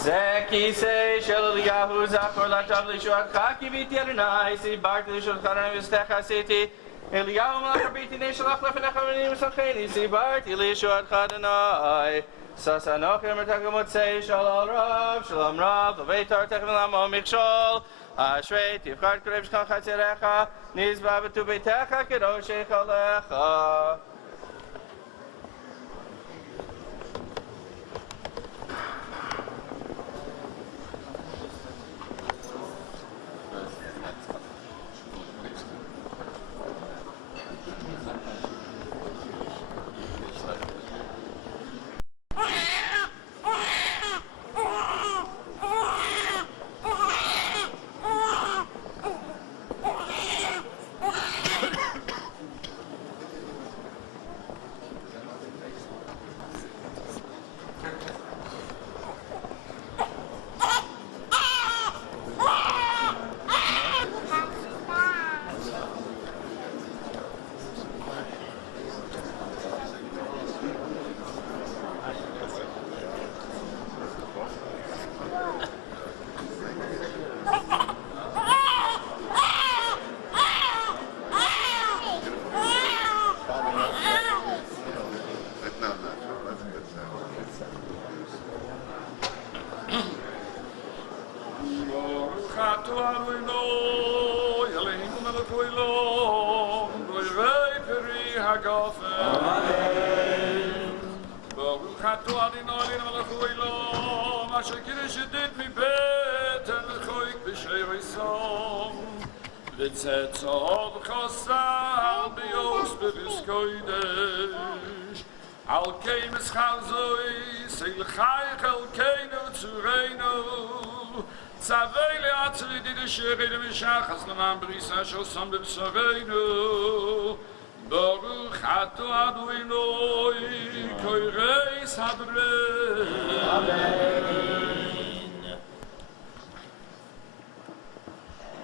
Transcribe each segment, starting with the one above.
Zekise shel Yahu zachor latav lishuat chaki v'iti Adonai sibarti lishuat karan v'stecha siti Eliyahu malach habiti neshalach lefenecha v'nim v'sacheni sibarti lishuat Adonai Sasanochim mertakamot shalal rav shalom rav l'veitar techem lamo michshol Ashrei tivchar kreb shkan chatzerecha nizba v'tu beitecha kedoshech alecha. Shlomo Bris Shosam b'Sareinu Baruch Ato Adonai Koyreis Habrei Amen.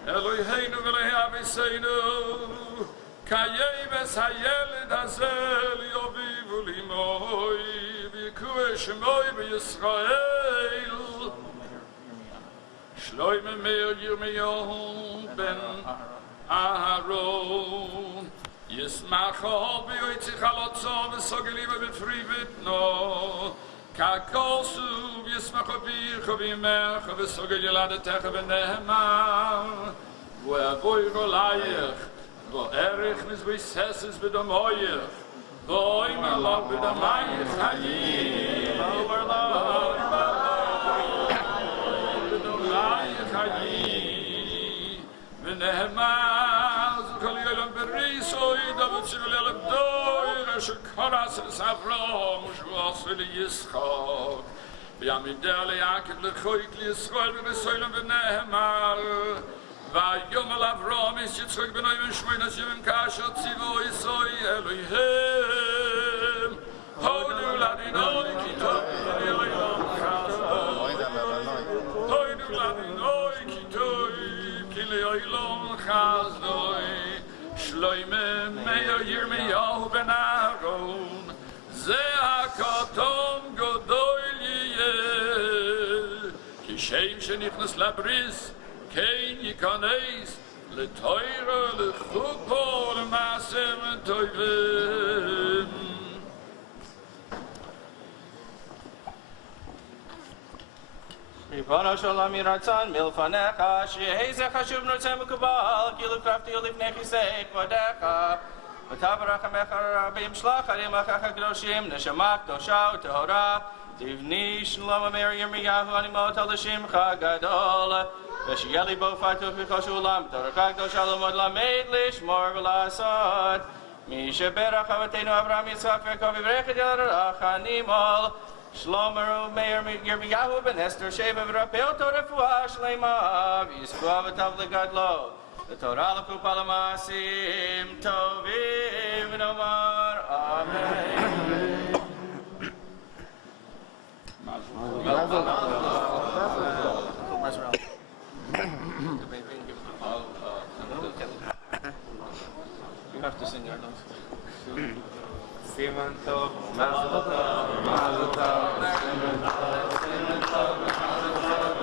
Eloheinu v'Eloi Aviseinu Kayeves hayeled hazel yovivu limoi v'yikru shemoi b'Yisrael Shlomo Meir Yirmiyahu ben Aharon Yismacho b'yoytzich alotzo v'sogeliva b'frivitno Kakosu v'yismacho b'yicho v'imecha v'sogel yeladetecha v'nehemar V'avoy rolayech v'erich mizviseses b'domoyech V'oim alav b'domayech hayim V'oim alav b'domayech hayim ונהמה זכול ילם בריסוי דוד שבל ילם דויר שקורס לסברום ושבוס לישחוק ויעמידה ליעקב לחויק לישראל וריסוילם ונהמל ויאמר לאברהם איש יצחק בנו בן 80 כאשר ציוו ישראל אלוהיהם הודו לאדינוי כי טוב אלוהים חסדו הודו לאדינוי כי טוב כי לאלוהים חסדו שלוימה מאיר ירמיהו בן אהרון זה הקטון גדול יהיה כי שם שנכנס לבריס כן ייכנס לתוירה לחופו למעשים טובים ריבונו של עולם יהי רצון מלפניך שיהא זה חשוב נוצא מקובל כי לקרבתי ולפני כיסא כבודך ואתה ברחמך הרבים שלח עמך הקדושים נשמה קדושה וטהורה תבני שלמה מאיר ירמיהו הנימות על שמך גדול ושיהיה לי בו פתוח בכל עולם תורך קדושה ללמוד למד לשמור ולעשות מי שברך אבותינו אברהם יצחק ויעקב יברך את ילדיך הנימול שלמה מאיר ירמיהו בן אסתר שבע ורפא אותו רפואה שלמה ויזכו אבותיו לגדלו לתורה לקופה למעשים טובים ונאמר אמן. You have to sing your notes. Siman tov, mazel tov, mazel tov, siman tov, siman tov, mazel tov.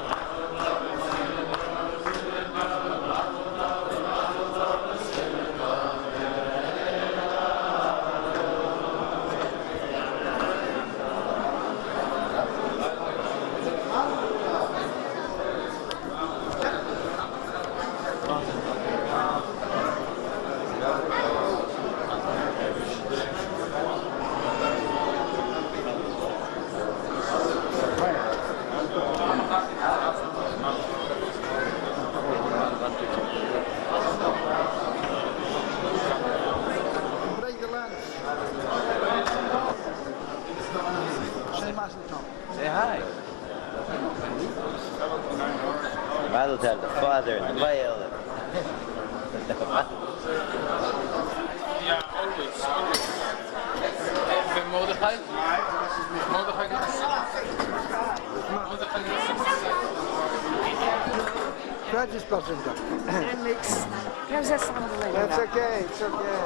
Say hi. Mazel tov, the father and the whale. Yeah, always. Mordechai? Try this person. Mix. How's that sound? That's okay, it's okay.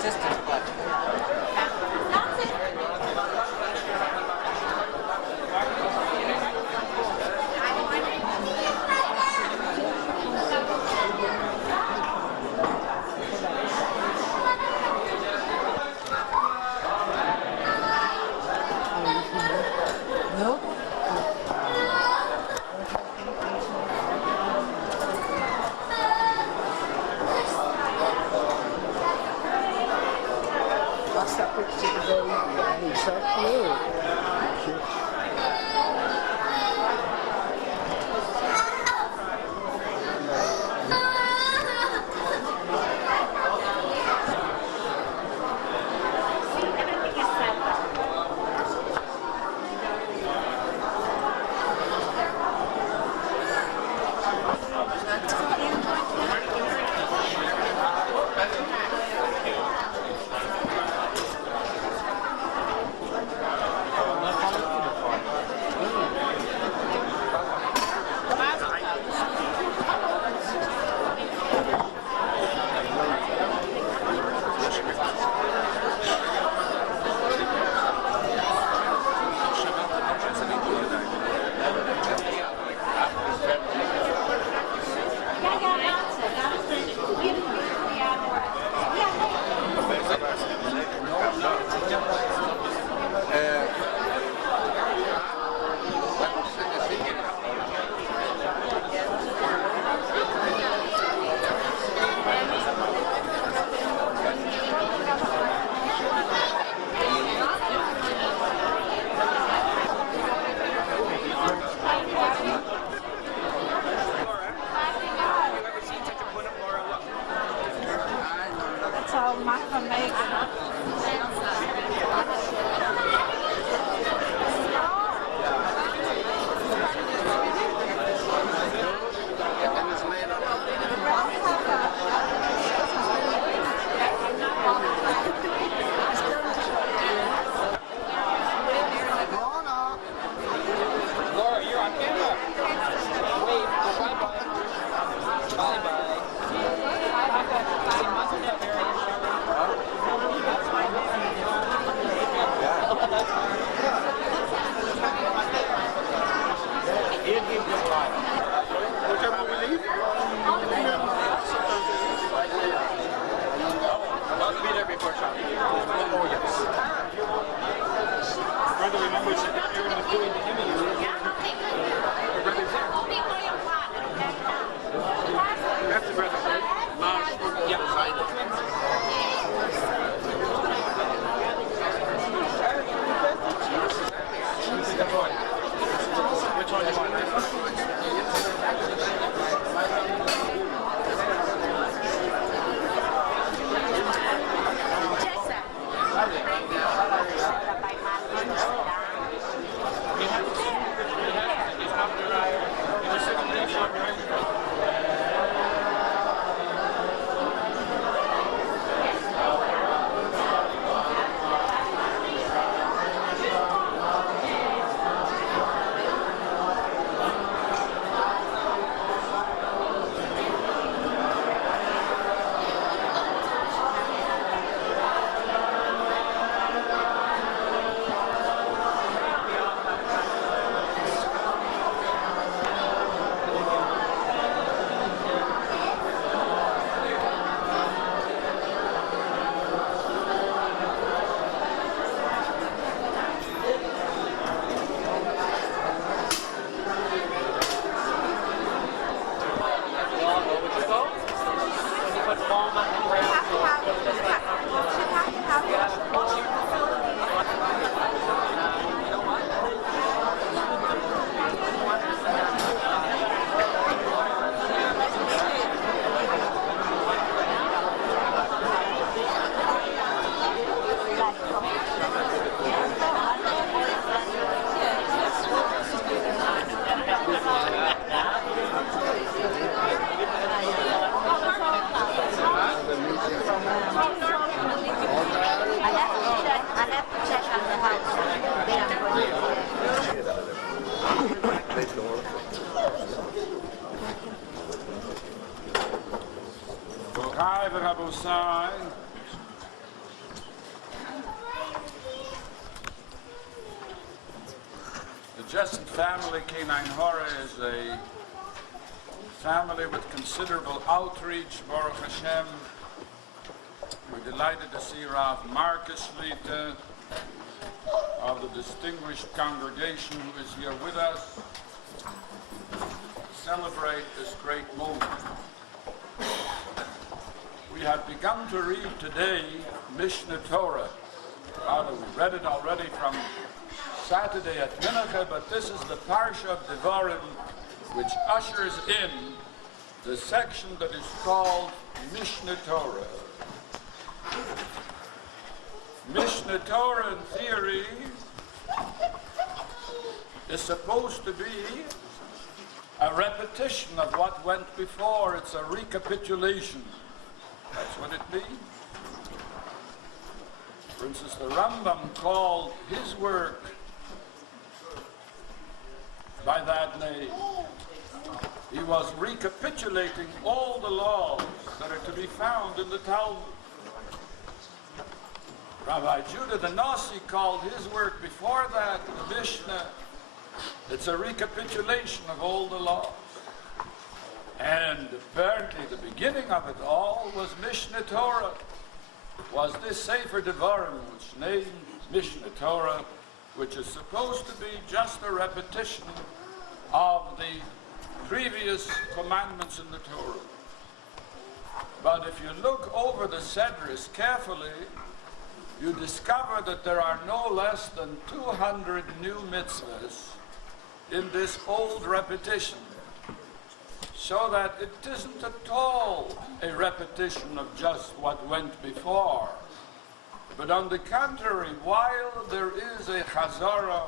assistance club. Nope. That's that picture of the baby. Yeah, he's so cute. That's all Martha makes. Laura, you're on camera. Wave. Bye-bye. Bye-bye. See, mustn't have very Jesson family, Canine Hora, is a family with considerable outreach, Baruch Hashem. We're delighted to see Rav Marcus Lita of the distinguished congregation who is here with us to celebrate this great moment. We have begun to read today Mishnah Torah. We read it already from Saturday at Mincha, but this is the Parsha of Devarim, which ushers in the section that is called Mishnah Torah. Mishnah Torah, in theory, is supposed to be a repetition of what went before. It's a recapitulation. That's what it means. For instance, the Rambam called his work by that name. He was recapitulating all the laws that are to be found in the Talmud. Rabbi Judah the Nasi called his work before that, the Mishnah. It's a recapitulation of all the laws. And apparently the beginning of it all was Mishnah Torah. Was this Sefer Devarim, which named Mishnah Torah, which is supposed to be just a repetition of the previous commandments in the Torah. But if you look over the Sedris carefully, you discover that there are no less than 200 new mitzvahs in this old repetition. So that it isn't at all a repetition of just what went before. But on the contrary, while there is a chazara,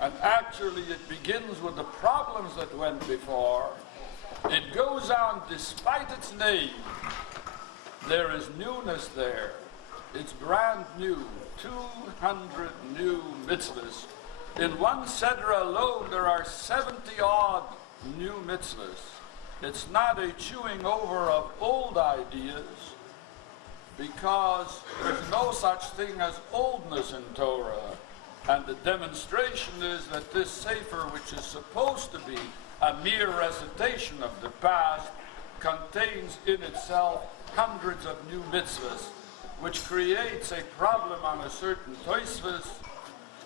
and actually it begins with the problems that went before, it goes on despite its name. There is newness there. It's brand new. 200 new mitzvahs. In one Sedra alone, there are 70 odd new mitzvahs. It's not a chewing over of old ideas, because there's no such thing as oldness in Torah. And the demonstration is that this Sefer, which is supposed to be a mere recitation of the past, contains in itself hundreds of new mitzvahs, which creates a problem on a certain Tosfos,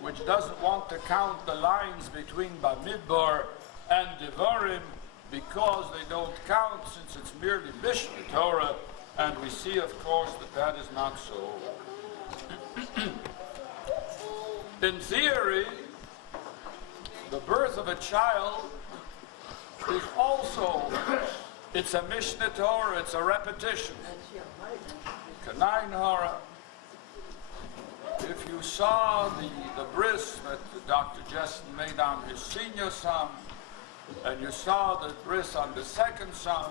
which doesn't want to count the lines between Bamidbar and Devarim, because they don't count, since it's merely Mishnah Torah, and we see, of course, that that is not so. In theory, the birth of a child is also, it's a Mishnah Torah, it's a repetition. Kanain Hora. If you saw the bris that Dr. Jesson made on his senior son, and you saw the bris on the second son,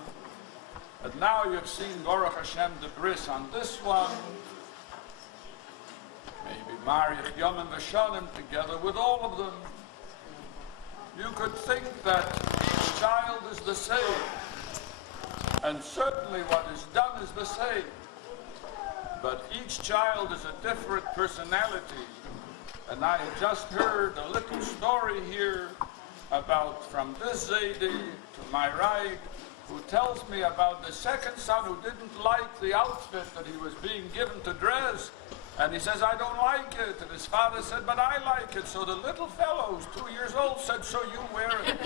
and now you've seen Baruch Hashem the bris on this one, maybe Mariach Yom and Vashanim together with all of them, you could think that each child is the same, and certainly what is done is the same, but each child is a different personality. And I had just heard a little story here about, from this Zaidi to my right, who tells me about the second son who didn't like the outfit that he was being given to dress. And he says, I don't like it. And his father said, but I like it. So the little fellow, who's 2 years old, said, so you wear it.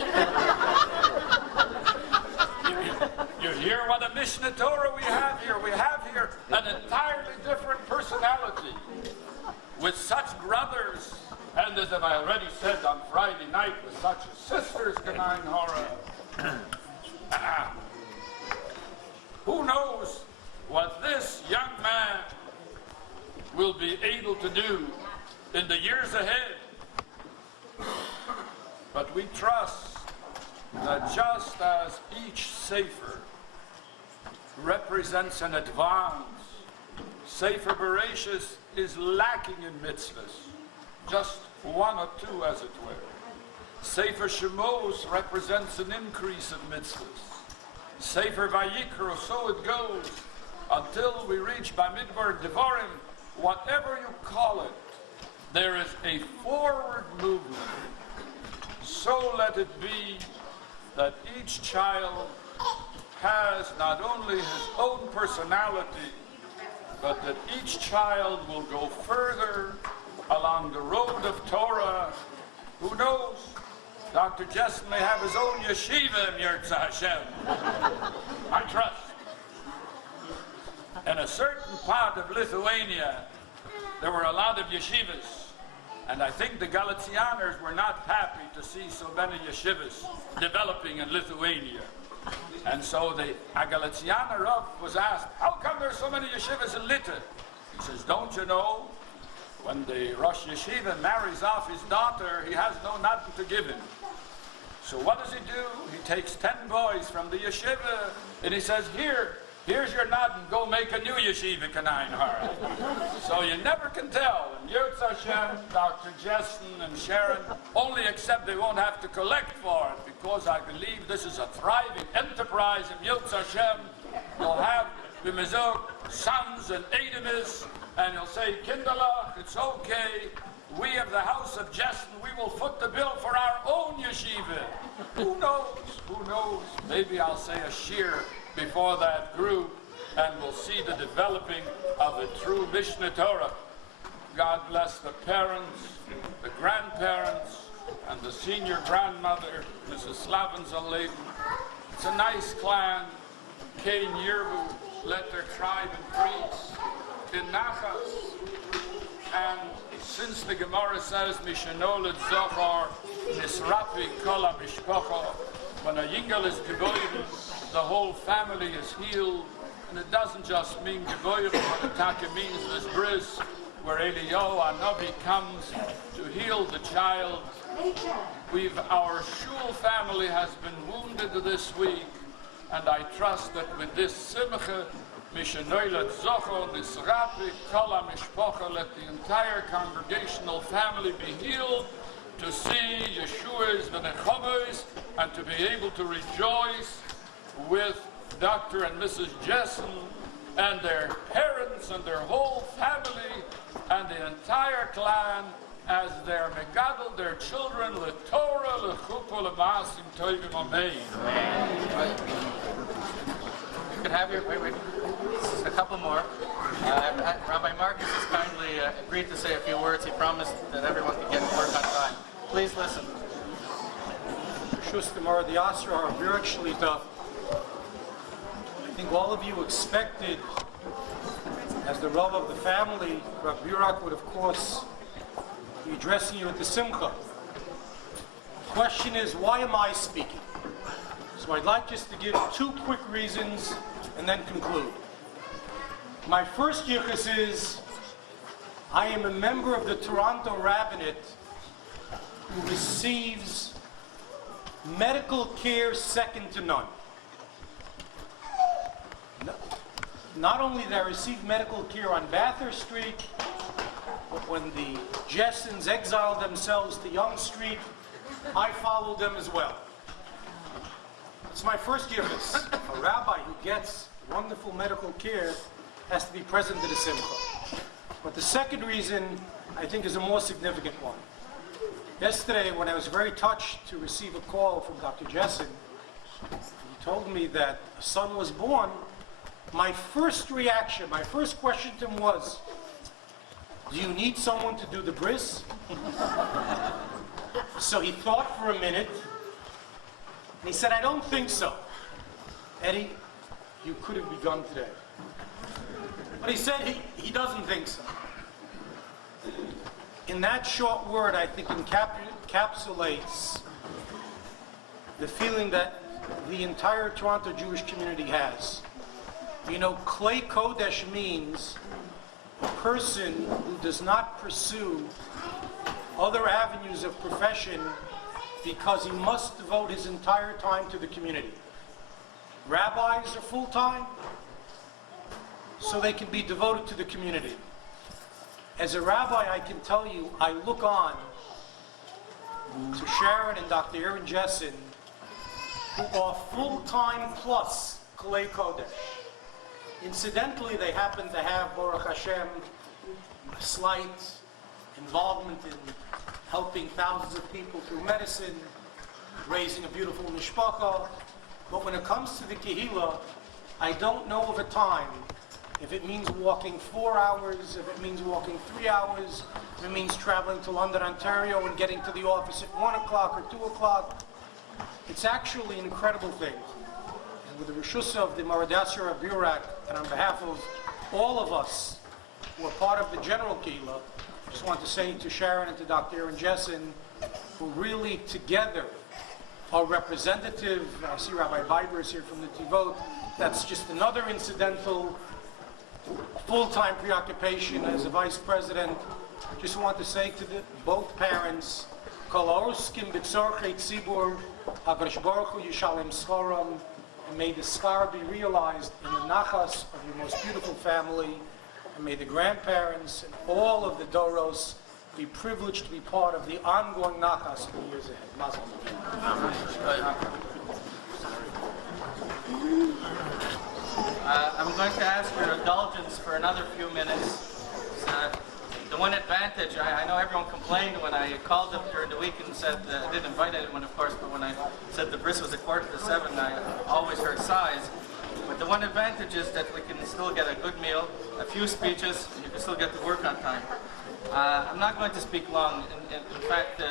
You hear what a Mishnah Torah we have here. We have here an entirely different personality with such brothers, and as I already said on Friday night, with such sisters, Kanain Hora. Who knows what this young man will be able to do in the years ahead. But we trust that just as each Sefer represents an advance, Sefer Bereshis is lacking in mitzvahs, just one or two as it were. Sefer Shemos represents an increase of mitzvahs. Sefer Vayikra, so it goes, until we reach Bamidbar Devarim. Whatever you call it, there is a forward movement so let it be that each child has not only his own personality, but that each child will go further along the road of Torah. Who knows? Dr. Jessen may have his own yeshiva in Yirtzeh Hashem. I trust. In a certain part of Lithuania, there were a lot of yeshivas, and I think the Galicianers were not happy to see so many yeshivas developing in Lithuania. And so a Galicianer Rav was asked, how come there's so many yeshivas in Lita? He says, don't you know, when the Rosh Yeshiva marries off his daughter, he has no nothing to give him. So what does he do? He takes 10 boys from the yeshiva, and he says, here's your nut, and go make a new yeshiva, Kanayin Hara. So you never can tell. And Yirtzeh Hashem, Dr. Jessen and Sharon, only except they won't have to collect for it, because I believe this is a thriving enterprise in Yirtzeh Hashem. You'll have the Mizuk, sons and Edemis, and you'll say, Kinderlach, it's okay. We of the house of Jessen, we will foot the bill for our own yeshiva. Who knows? Who knows? Maybe I'll say a shir before that group, and we'll see the developing of a true Mishnah Torah. God bless the parents, the grandparents, and the senior grandmother, Mrs. Slavensaleben. It's a nice clan. Cain Yirbu let their tribe increase in Nachas. And since the Gemara says, Mishanolad Zohar, Nisrapi Kola Mishpocha, when a Yingal is geboren, the whole family is healed. And it doesn't just mean geboren, but it means this bris, where Eliyahu Hanavi comes to heal the child. Our shul family has been wounded this week, and I trust that with this simcha, Mishanoilat Zocho, Nisrapi, Kala Mishpocha, let the entire congregational family be healed, to see Yeshua's V'nechamos, and to be able to rejoice with Dr. and Mrs. Jessen and their parents and their whole family and the entire clan as they're megadol their children l'Torah, l'chuppah, l'maasim tovim, amen. You could have your, wait. Just a couple more. Rabbi Marcus has kindly agreed to say a few words. He promised that everyone could get to work on time. Please listen. Shustamar, the Asra are virtually tough. I think all of you expected, as the Rav of the family, Rav Burak would of course be addressing you at the Simcha. The question is, why am I speaking? So I'd like just to give 2 quick reasons and then conclude. My first yichus is, I am a member of the Toronto Rabbinate who receives medical care second to none. Not only did I receive medical care on Bathurst Street, but when the Jessens exiled themselves to Yonge Street, I followed them as well. It's my first yichus. A rabbi who gets wonderful medical care has to be present at the Simcha. But the second reason, I think, is a more significant one. Yesterday, when I was very touched to receive a call from Dr. Jessen, he told me that a son was born. My first reaction, my first question to him was, do you need someone to do the bris? So he thought for a minute, and he said, I don't think so. Eddie, you could have begun today. But he said he doesn't think so. In that short word, I think encapsulates the feeling that the entire Toronto Jewish community has. You know, Klei Kodesh means a person who does not pursue other avenues of profession because he must devote his entire time to the community. Rabbis are full-time, so they can be devoted to the community. As a rabbi, I can tell you, I look on to Sharon and Dr. Aaron Jessen, who are full-time plus Klei Kodesh. Incidentally, they happen to have, Baruch Hashem, a slight involvement in helping thousands of people through medicine, raising a beautiful mishpacha. But when it comes to the Kehillah, I don't know of a time, if it means walking 4 hours, if it means walking 3 hours, if it means traveling to London, Ontario, and getting to the office at 1 o'clock or 2 o'clock. It's actually an incredible thing. And with the Rishusa of the Maradasir of Burak, and on behalf of all of us who are part of the general Kehillah, I just want to say to Sharon and to Dr. Aaron Jessen, who really together are representative. I see Rabbi Biber is here from the Tivot. That's just another incidental, full-time preoccupation as a vice president. Just want to say to both parents, Kol ha'oskim b'tzorchei tzibur, HaKadosh Baruch Hu yishalem scharam, and may the schar be realized in the nachas of your most beautiful family, and may the grandparents and all of the doros be privileged to be part of the ongoing nachas in the years ahead. Mazel tov. I'm going to ask your indulgence for another few minutes. The one advantage, I know everyone complained when I called them during the week and said, I didn't invite anyone of course, but when I said the bris was 6:45, I always heard sighs. But the one advantage is that we can still get a good meal, a few speeches, and you can still get to work on time. I'm not going to speak long. In fact,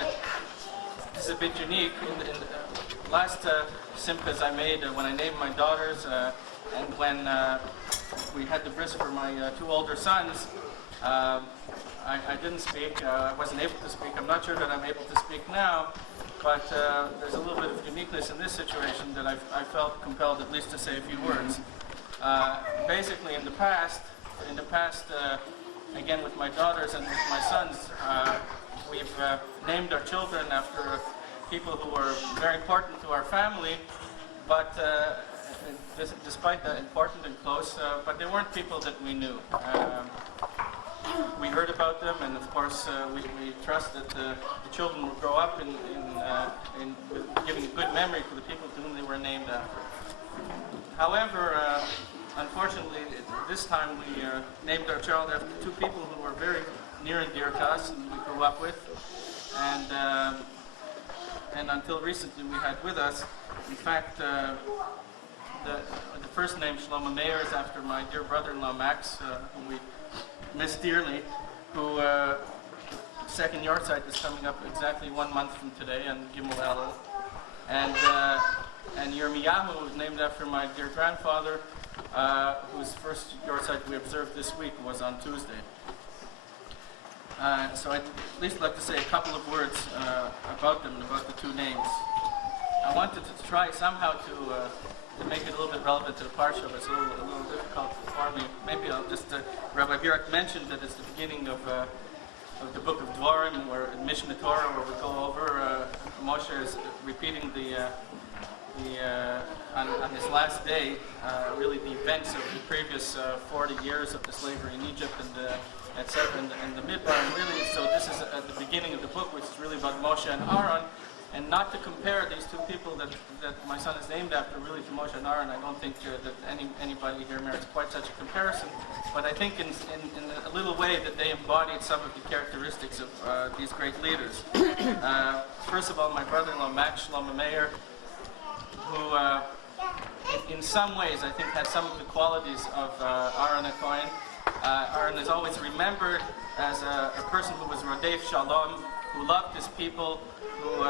this is a bit unique. In the last simchas I made when I named my daughters, and when we had the bris for my 2 older sons, I didn't speak. I wasn't able to speak. I'm not sure that I'm able to speak now, but there's a little bit of uniqueness in this situation that I felt compelled at least to say a few words. Basically, in the past, again with my daughters and with my sons, we've named our children after people who were very important to our family, but despite that important and close, but they weren't people that we knew. We heard about them, and of course we trust that the children will grow up in giving a good memory to the people to whom they were named after. However, unfortunately, this time we named our child after 2 people who were very near and dear to us and we grew up with, and until recently we had with us. In fact, the first name, Shlomo Meir, is after my dear brother-in-law Max, whom we miss dearly, who second yahrzeit is coming up exactly 1 month from today, and Gimel Elul. And Yirmiyahu was named after my dear grandfather, whose first yahrzeit we observed this week was on Tuesday. So I'd at least like to say a couple of words about them and about the 2 names. I wanted to try somehow to make it a little bit relevant to the parsha, but it's a little difficult for me. Maybe I'll just, Rabbi Birak mentioned that it's the beginning of the book of Dvarim, where in Mishnah Torah, where we go over, Moshe is repeating on this last day, really the events of the previous 40 years of the slavery in Egypt and etc. and the Midbar. And really, so this is at the beginning of the book, which is really about Moshe and Aaron. And not to compare these 2 people that my son is named after really to Moshe and Aaron. I don't think that anybody here merits quite such a comparison. But I think in a little way that they embodied some of the characteristics of these great leaders. First of all, my brother-in-law Max Shlomo Meir, who in some ways I think had some of the qualities of Aaron HaKohen. Aaron is always remembered as a person who was Rodef Shalom, who loved his people, who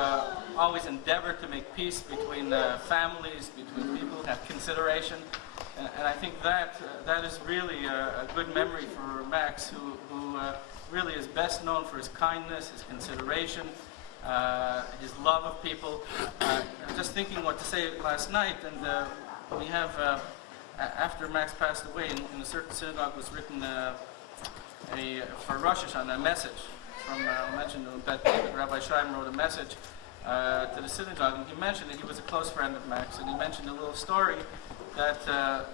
always endeavored to make peace between families, between people, have consideration. And I think that is really a good memory for Max, who really is best known for his kindness, his consideration, his love of people. I'm just thinking what to say last night, and we have, after Max passed away, in a certain synagogue was written for Rosh Hashanah, a message from, I mentioned that Rabbi Shaim wrote a message to the synagogue, and he mentioned that he was a close friend of Max, and he mentioned a little story that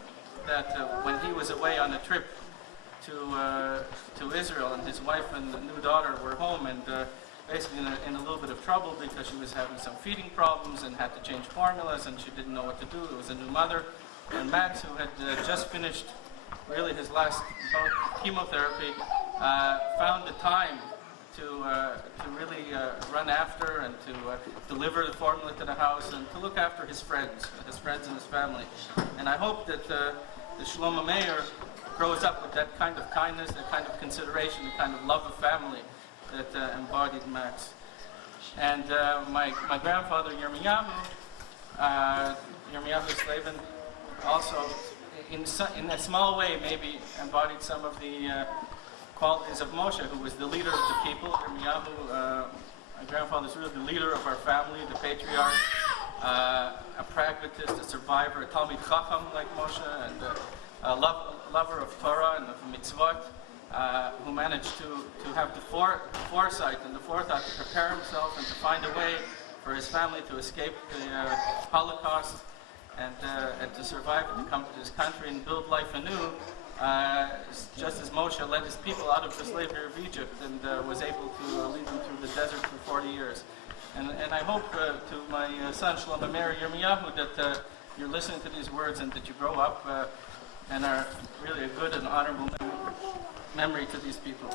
when he was away on a trip to Israel, and his wife and the new daughter were home, and basically in a little bit of trouble because she was having some feeding problems and had to change formulas, and she didn't know what to do. It was a new mother, and Max, who had just finished really his last bout of chemotherapy, found the time to really run after and to deliver the formula to the house and to look after his friends and his family. And I hope that the Shlomo Meir grows up with that kind of kindness, that kind of consideration, the kind of love of family that embodied Max. And my grandfather Yirmiyahu Slavin also, in a small way, maybe embodied some of the qualities of Moshe, who was the leader of the people. Yirmiyahu, my grandfather, is really the leader of our family, the patriarch, a pragmatist, a survivor, a Talmid Chacham like Moshe, and a lover of Torah and of mitzvot, who managed to have the foresight and the forethought to prepare himself and to find a way for his family to escape the Holocaust and to survive and to come to this country and build life anew, just as Moshe led his people out of the slavery of Egypt and was able to lead them through the desert for 40 years. And I hope to my son Shlomo Meir Yirmiyahu that you're listening to these words and that you grow up and are really a good and honorable memory to these people.